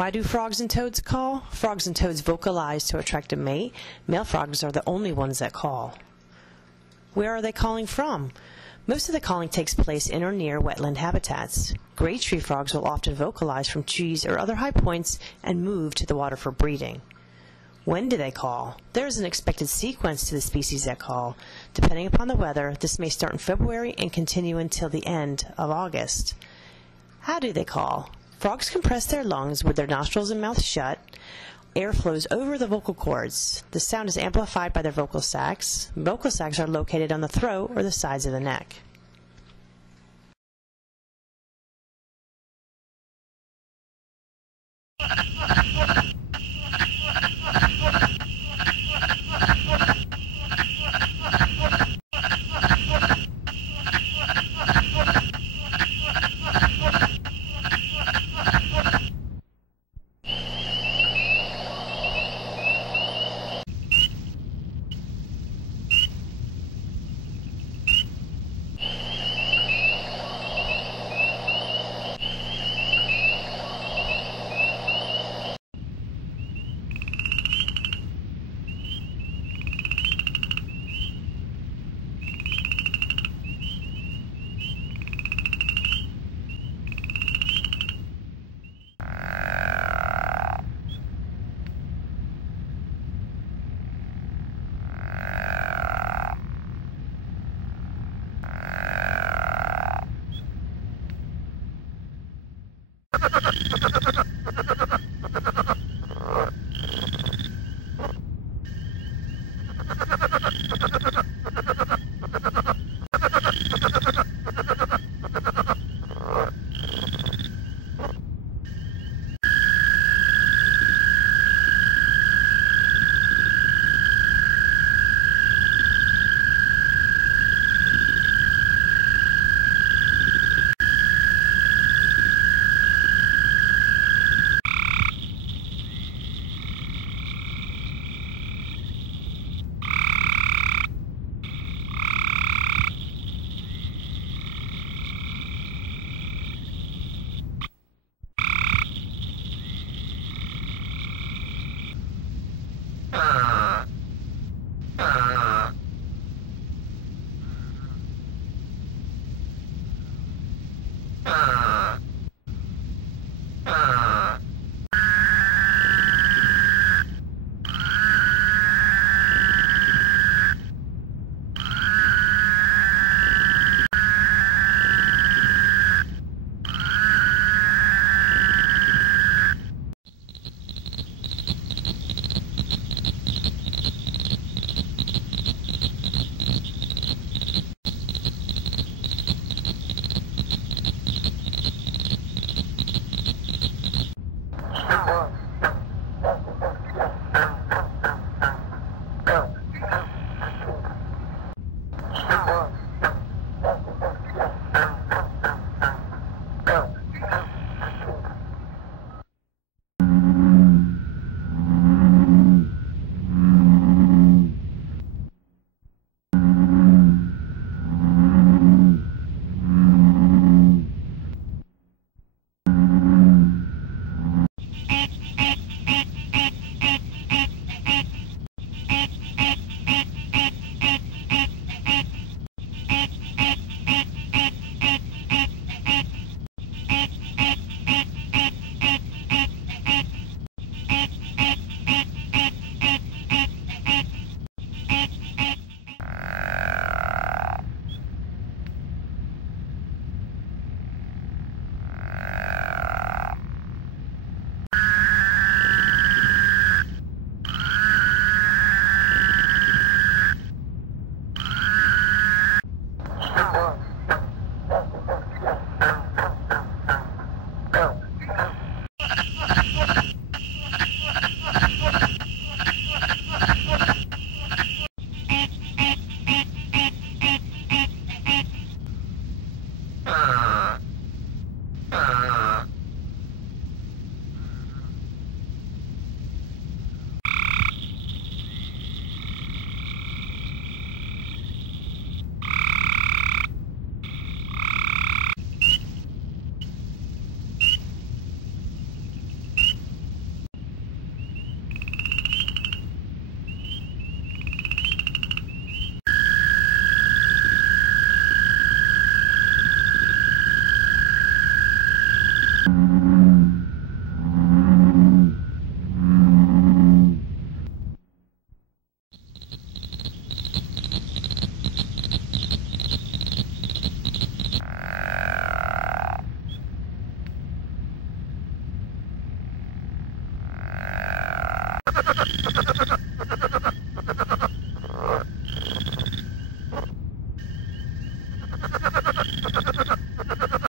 Why do frogs and toads call? Frogs and toads vocalize to attract a mate. Male frogs are the only ones that call. Where are they calling from? Most of the calling takes place in or near wetland habitats. Gray tree frogs will often vocalize from trees or other high points and move to the water for breeding. When do they call? There is an expected sequence to the species that call. Depending upon the weather, this may start in February and continue until the end of August. How do they call? Frogs compress their lungs with their nostrils and mouth shut. Air flows over the vocal cords. The sound is amplified by their vocal sacs. Vocal sacs are located on the throat or the sides of the neck.